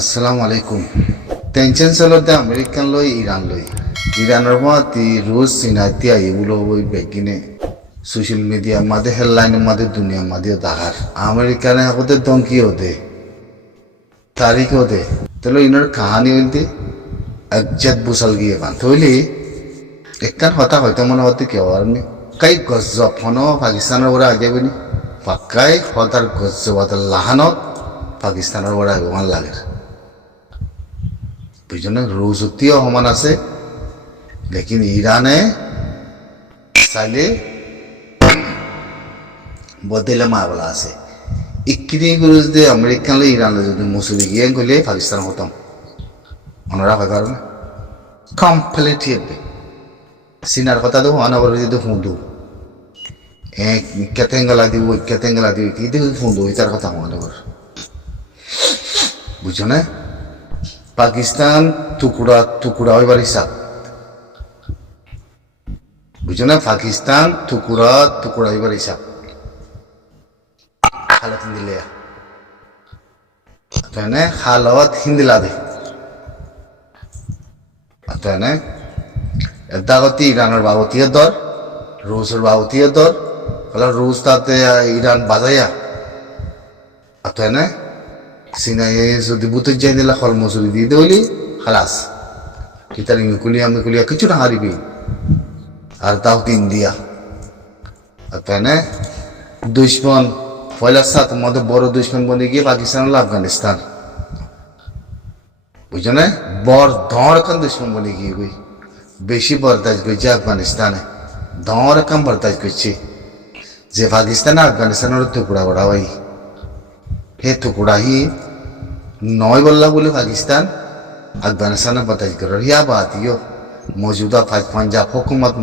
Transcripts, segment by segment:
আসসালামু আলাইকুম। টেনশন চলতে আমেরিকান লই ইরান লই ইরানের মধ্যে রুশ চীনাতি এগুলো ওই বেগিনে সোশ্যাল মিডিয়া মাঝে হেডলাইনের মাঝে দুনিয়ার মাঝে দেখার আমেরিকানে হতে দমকি হতে তারিখ হতে তাহলে ইনার কাহানি হইতে একজাত বুসাল গিয়ে গান তৈলি একখান হতা হয়তো মনে হতে কেউ আর নি কাই গজ্জব হনো পাকিস্তানের ওরা আগে বনি পাক্কাই হতার গজ্জব হতার লাহানত পাকিস্তানের ওরা আগে লাগে বুঝলেন রুশতিও সমান আছে লেকিন ইরানে চাইলে বদলে মাবলা আছে ইকিনি গুরুজ দিয়ে আমেরিকান ইরানে যদি মুসুলি গিয়ে গেলে পাকিস্তান হতাম ওনারা হয় কারণে কমপ্লিট হবে সিনার কথা তো অনাবার যদি হুঁদু কেতেঙ্গলা দিব কিন্তু হুঁদু তার কথা অনাবার বুঝছো না পাকিস্তান টুকুরা হইবার হিসাব বুঝছো না পাকিস্তান টুকুরা হইবার হিসাব হালত হিন্দিলে তাই হালত হিন্দিলা দে তাই এদাগতি ইরানের বাবতীয় দর রুশের বাবতীয় দর রুশ তাতে ইরান বাজাইয়া তাই না সিনাই যদি বুতের যাই দিলা ফল মসুরি দিয়ে দিলি খালাস কিতার মিকুলিয়া কিছু না হারিবি আর তাও তিন দিয়া তাই না দুশ্মন পয়লা সাত মধ্যে বড় দুশ্মন বনে গিয়ে পাকিস্তান হলো আফগানিস্তান বুঝছো না বড় ধর খান দুশ্মন বনে গিয়ে গই বেশি বরদাজ করছে আফগানিস্তানে ধর কাম বরদাজ করছে যে পাকিস্তানে আফগানিস্তানের টুকরা বড়া ভাই হে টুকরা হি নয় বल्ला बोले पाकिस्तान अफगानिस्तान में बताई कर रही बात यो मौजूदा पंजाब हुकूमत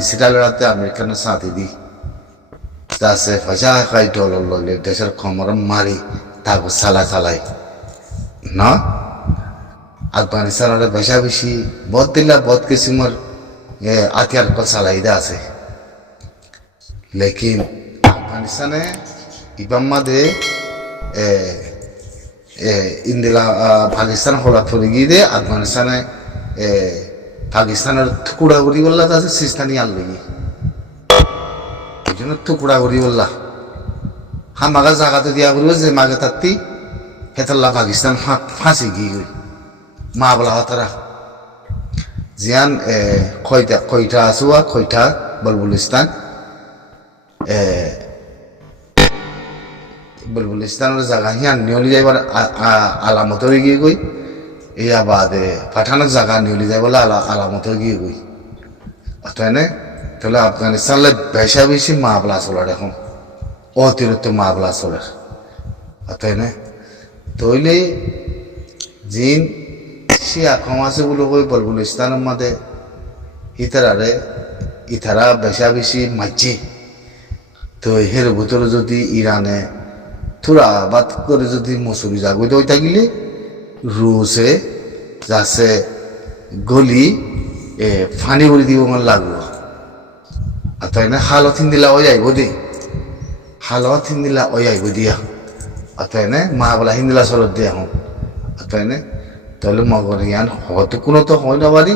इसराइल लड़ाते अमेरिका ने साथ दी से फजा खाई डॉलर ले देशर खमर मारी ताको सालाई ना अफगानिस्तान वाले बेशा बेशी बहुत किस्मर हथियार को सालाई दा से लेकिन अफगानिस्तान है इबामा दे इंदिला पाकिस्तान होला थोड़ी गई दे अफगानिस्तान पाकिस्तान टुकड़ा उड़ी बोला था सिस्तानी आल लगी टुकड़ा उड़ी बोला हम आगा जागा तो दिया गुरु जे मागे तत्ती हेतल्ला पाकिस्तान फांसी गई हुई माबला होतरा जियान खोइटा आसुआ खोइटा बुलबुलिस्तान बुलबुलिस्तान जगह यहाँ नियोली जाइबार आलामत हो गई कोई या बाद पठानक जगह नियोली जाए बोला आलामत हो गई कोई अतः ने তাহলে আফগানিস্তানলে বেশা বেশি মামলা চলার এখন অতিরিক্ত মামলা চলার তাই না তৈলে জিন সে আকাম আছে বলে কই বুলবুলিস্তানের মধ্যে ইতারা বেশা বেশি মাঝে তো এর ভিতরে যদি ইরানে থোড়া বাদ করে যদি মসুরি জাগবে তো ওইটা গেলে রুশে যাচ্ছে গলি ফানি করে দিব আমার লাগলো তাই না হালত হিন্দিলা ও যাইব দে হালত হিন্দিলা ও যাইব দিয়া তাই না মা বলা হিন্দিলা চলত দিয়ে এখন তাই না তাহলে মগর ইয়ান হয়তো কোনো তো হয় না পারি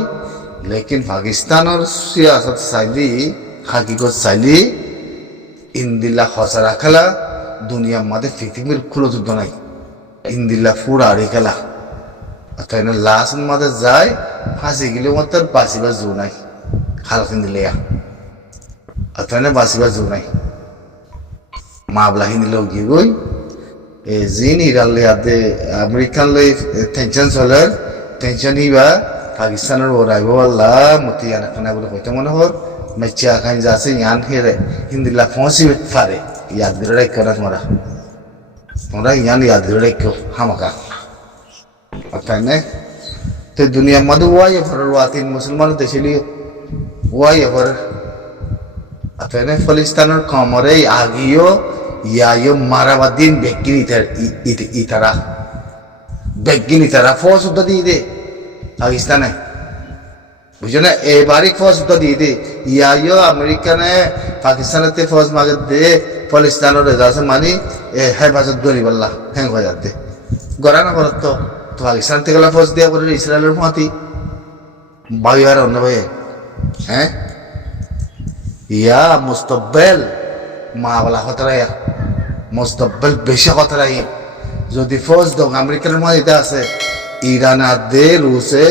লেকিন পাকিস্তানের সিয়াসত চাইলি হাকিকত চাইলি ইন্দিলা খসা খেলা দুনিয়ার মাঝে পৃথিবীর খুলো যুদ্ধ নাই ইন্দিলা ফুড়া আড়ে খেলা তাই না লাস্ট মাঝে যায় ফাঁসি গেলে মাত্র বাঁচিবার জো নাই হালত হিন্দিলিয়া তাই না বাঁচিবার জো নাই মাবলা হিন্দিলেও গিয়ে গই জিন ইরান লিয়াতে আমেরিকান লই টেনশন চলার টেনশন হিবা পাকিস্তানের ওরাইব আল্লাহ মতি আনা বলে কইতে মনে হর মেচা খান যাচ্ছে ইয়ান হেরে হিন্দিলা ফসি ফারে याद रखो ना तुम्हारा यान याद रखो हमका पता है तो दुनिया मधु हुआ ये फर वाती मुसलमान देशली हुआ ये फर पता है फलिस्तान और कमरे आगियो या यो मारावादीन बेगिन इतरा फोर्स उधर दी दे पाकिस्तान है बुझो ना ए बारीक फोर्स उधर दी दे या यो अमेरिका ने पाकिस्तान ते फोर्स मांगे दे ফলিস্তানের রেজাল্ট মানি হেফাজত গরিব আল্লাহ হ্যাং হয়ে যাতে গড়া না করত তো পাকিস্তান থেকে ফৌজ দিয়া করে ইসরায়েলের মাতি ভাই আর অন্য ভাই হ্যাঁ ইয়া মুস্তকবেল মা বলা খতরা মুস্তকবেল বেশি খতরা যদি ফৌজ দোক আমেরিকার মাটিতে আছে ইরান আর দে রুসে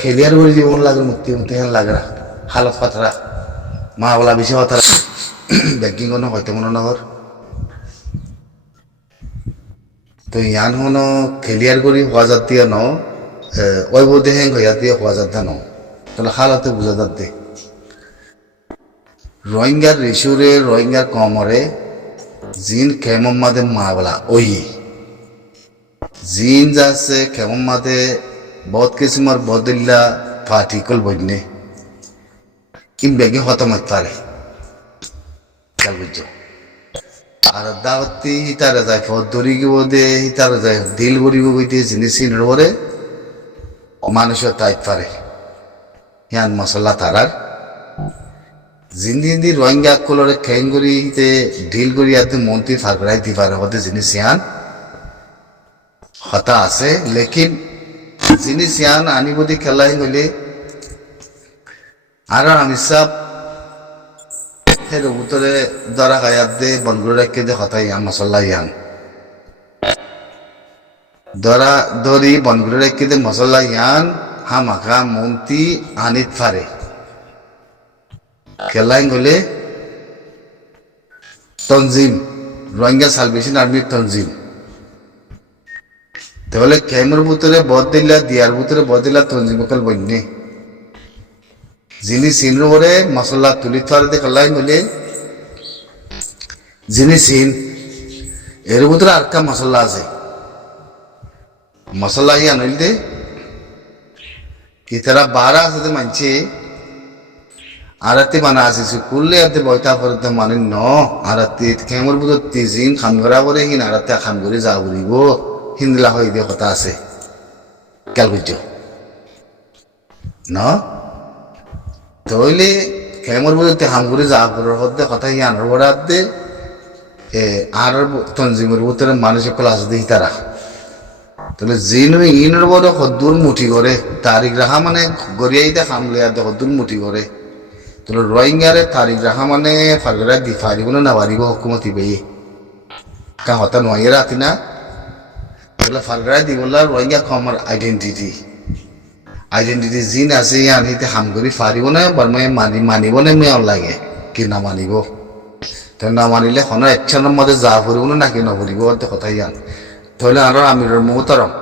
খেলিয়ার করে জীবন লাগে মুক্তি মুক্তি হেন লাগরা হালত খতরা মা বলা বেশি খতরা ব্যাংকিং কোনো হয়তো মনে নগর তো ইয়ান হনো খেলিয়ার করি হওয়া যাত দিয়ে ন ওই বোধে হেং হইয়া দিয়ে হওয়া যাত ন তাহলে হালাতে বুঝা যাত দে রোহিঙ্গার রেশুরে রোহিঙ্গার কমরে জিন কেমন মাদে মা বলা ওই জিন যাচ্ছে কেমন মাদে বহুত কিসিমর বদল্লা পার্টিকল বইনে কিম বেগে হতমত পারে খেয়াল বুঝছো আর দাওয়াতি হিতারে যায় ফদ ধরি গিব দে হিতারে যায় দিল গরিব গইতে জিনিস চিনের পরে মানুষের তাই পারে হিয়ান মশলা তারার জিন্দি জিন্দি রোহিঙ্গা কলরে খেং গরিতে ঢিল গড়ি আতে মন্ত্রী ফারগড়াই দি পারে হতে জিনিস হিয়ান হতা আছে লেকিন জিনিস হিয়ান আনিবদি খেলাই গলে আর আমি সব হের ভিতরে দরা গায়াত দে বনগুলো রেখে দে হতাই ইয়ান মশলা ইয়ান দরা দরি বনগুলো রেখে দে মশলা ইয়ান হামাকা মন্ত্রী আনিত পারে খেলাই গলে তনজিম রোহিঙ্গা সালভেশন আর্মির তনজিম তাহলে ক্যামের ভিতরে বদিল্লা দিয়ার ভিতরে বদিল্লা তনজিম কাল বন্যে যিনি সিনের পরে মশলা তুলি থারে দে খেলাই গলে যিনি সিন এর ভিতরে আর কা মশলা আছে মশলা ইয়া নইল দে কি তারা 12 আছে মানছে আরাতে বানা আছে কুললে আতে বইতা করতে মানে ন আরাতে কেমর বুঝ তিজিন খামগরা করে হিন আরাতে খাম করে যা বলিব হিন্দলা হই দে কথা আছে কাল বুঝছো না তাহলে কেমর বুঝ তে হাম করে যা করে হতে কথা ইয়ানোর বড়াত দে আর তনজিমের ভিতরে মানুষের ক্লাস দিই তারা তাহলে জিন ইনের বড় হদ্দুর মুঠি করে তারিখ রাখা মানে গড়িয়াইতে খামলে আর হদ্দুর মুঠি করে তাহলে রোহিঙ্গারে তারিখ রাখা মানে ফারগরা দি ফারিব না পারিব হুকুমতি বেয়ে কা হতা নয় রাতি না তাহলে ফারগরা দি বললা রোহিঙ্গা কমার আইডেন্টিটি জিন আছে ইয়ান হিতে হাম করি ফারিব না বর্মায় মানিব না মেয়র লাগে কি না মানিব তাই না মানিলে কোনো একশনের মধ্যে যা ফুরিব না নাকি নফুরিব কথা ইয়ান তাহলে আরো আমিরের মোহতারম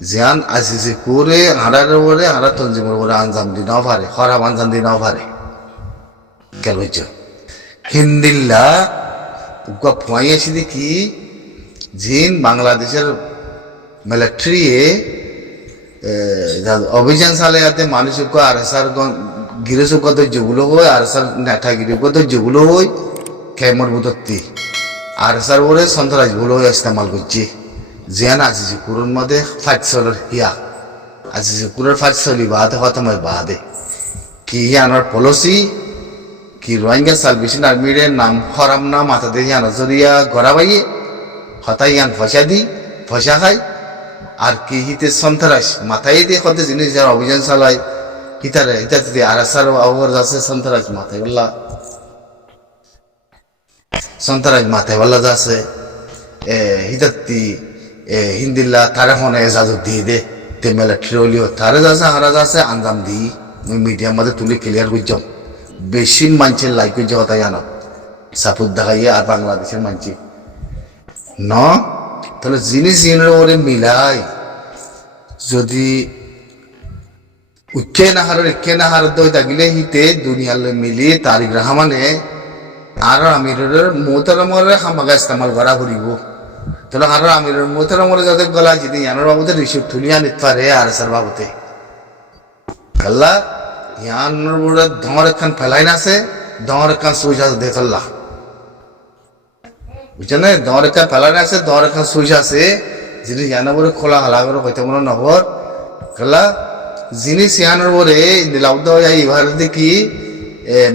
জিয়ান আসিছে করে হারার ওপরে হারা তঞ্জিমের ওপরে আঞ্জাম দি নাও পারে খরাব আঞ্জাম দি নাও পারে কেন বুঝছো হিন্দিল্লা ফুয়াই আসি দেখি জিন বাংলাদেশের মিলিটারি অভিযান চালাইতে মানুষ আর সার গিরেশ কত যেগুলো হয় আর সার নেঠা গিরি কত যেগুলো হয় খেমর বুতত্তি আর সার ওরে সন্ত্রাস গুলো ইস্তেমাল করছে জিয়ান আজিজি কুরুর মধ্যে ফাইটসলের হিয়া আজিজি কুরের ফাইটসলি বাদে হতময় বাদে কি হিয়ানোর পলিসি কি রোহিঙ্গা সালভেশন আর্মির নাম হরাম না মাথা দিয়ে হিয়ানো জরিয়া গড়া বাইয়ে হতাই ইয়ান পয়সা দি পয়সা খায় আর কি হিতে সন্ত্রাস মাথায় দিয়ে হতে জিনিস যারা অভিযান চালায় হিতারে হিতাতে আর সার আবহাওয়ার যাচ্ছে সন্ত্রাস মাথায় বললা সন্ত্রাস মাথায় বললা যাচ্ছে হিতাতি হিন্দিল্লা তারা ফোনে এজাজত দিয়ে দে তে মিলিটারি হলিও তারা যাচ্ছে হারা যাচ্ছে আঞ্জাম দি মিডিয়ার মধ্যে তুলে ক্লিয়ার করছাম বেশি মানুষের লাইক করছে তাই জানো সাপোর্ট দেখাইয়ে আর বাংলাদেশের মানুষ ন তাহলে জিনিস জিনের ওরে মিলাই যদি উচ্চে না হার দই থাকিলে হিতে দুনিয়ালে মিলি তারিখ রাখা মানে আর আমিরের মোহতারামরে হামাগা ইস্তেমাল করা করিব তাহলে আর আমিরের মোহতারামরে যাতে গলা যদি ইয়ানোর বাবুতে রিসিভ তুলিয়া নিতে পারে আর সার বাবুতে গল্লা ইয়ানোর বড় ধর একখান ফেলাই না আছে ধর একখান সুইজা দেখল্লা বুঝছেন না ধর একখান ফেলাই না আছে ধর একখান সুইজ আছে যিনি ইয়ানোর বড় খোলা হালা করে হইতে মনে নহর গল্লা জিনিস ইয়ানোর বড়ে লাউদ এবার দেখি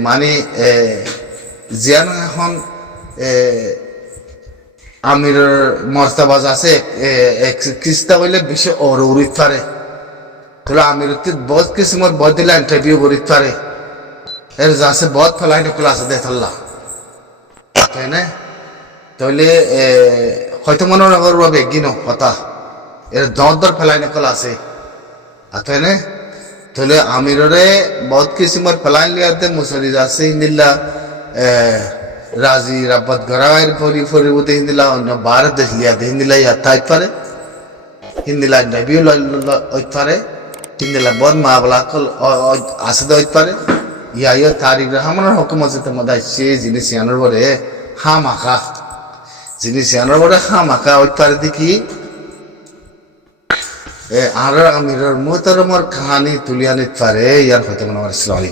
মানে জিয়ান এখন আমিরের মর্তাবাজ আছে কিস্তা হইলে বেশি উড়িত পারে তাহলে আমির বহুত কিসিমর বহুত দিলা ইন্টারভিউ করিত পারে এর যাচ্ছে বহুত ফেলাই নকল আছে দেখাল্লা তাই না তাহলে হয়তো মনে নগর বেগিন কথা এর দর ফেলাই নকল আছে তাই না তাহলে আমিররে বহুত কিসিমর ফেলাই লিয়াতে মুসলি যাচ্ছে হিন্দিল্লা রাজি রাব্বাত গড়াইর পরিবর্তে হিন্দিলা অন্য ভারত দেশ লিয়া হিন্দিলা ইয়াত পারে হিন্দিলা ইন্টারভিউ লইতে পারে হিন্দিলা বহুত মা বলা আছে হইতে পারে ইয়া তারিক রহমানের হুকুমতে মধ্যে সে জিনিস ইয়ানোর পরে মাখা জিনিস ইয়ানোর পরে মাখা হইতে পারে দেখি আর আমিরের মোহতরমর কাহানি তুলিয়া নিতে পারে ইয়ার হয়তো মনে হয়